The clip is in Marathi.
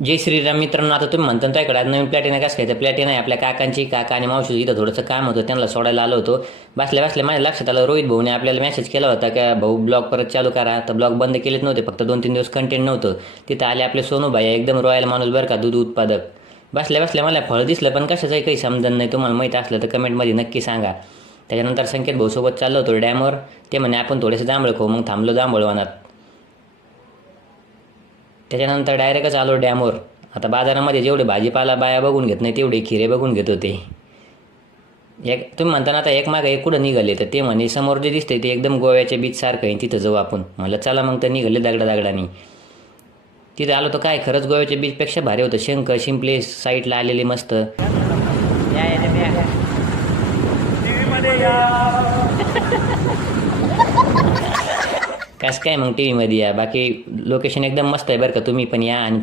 जय श्रीराम मित्रांनो. आता तुम्ही म्हणता त्याकडे आज नवीन प्लॅटिना कसं काय? तर प्लॅटिना आहे आपल्या काकांची. काका आणि मावशी इथं थोडंसं काम होतं, त्यांना सोडायला आलो होतो. बसल्या बसल्या माझ्या लक्षात आलं, रोहित भाऊने आपल्याला मेसेज केला होता का भाऊ ब्लॉग परत चालू करा. तर ब्लॉग बंद केलेच नव्हते, फक्त 2-3 दिवस कंटेंट नव्हतं. तिथं आले आपले सोनू भाई, एकदम रॉयल माणूस बरं का, दूध उत्पादक. बसल्या बसल्या मला फळ दिसलं, पण कशाचंही काही समजत नाही. तुम्हाला माहीत असलं तर कमेंटमध्ये नक्की सांगा. त्याच्यानंतर संकेत भाऊसोबत चाललो होतो डॅमवर. ते म्हणे आपण थोडेसे जांभळं खाऊ, मग थांबलो जांभळवानात. त्याच्यानंतर डायरेक्टच आलो डॅमवर. आता बाजारामध्ये जेवढे भाजीपाला बाया बघून घेत नाही, तेवढे खिरे बघून घेत होते. एक तुम्ही म्हणता ना, आता एक मागे एक कुठं निघाले, तर ते म्हणे समोर जे दिसतंय ते एकदम गोव्याच्या बीच सारखं आहे, तिथं जाऊ आपण. म्हणलं चला, मग तर निघाले दगडादगडानी. तिथं आलो तर काय, खरंच गोव्याच्या बीचपेक्षा भारी होतं. शंख शिंपले साईडला आलेले मस्त. कसं काय मग टी व्हीमध्ये या. बाकी लोकेशन एकदम मस्त आहे बरं का, तुम्ही पण या आणि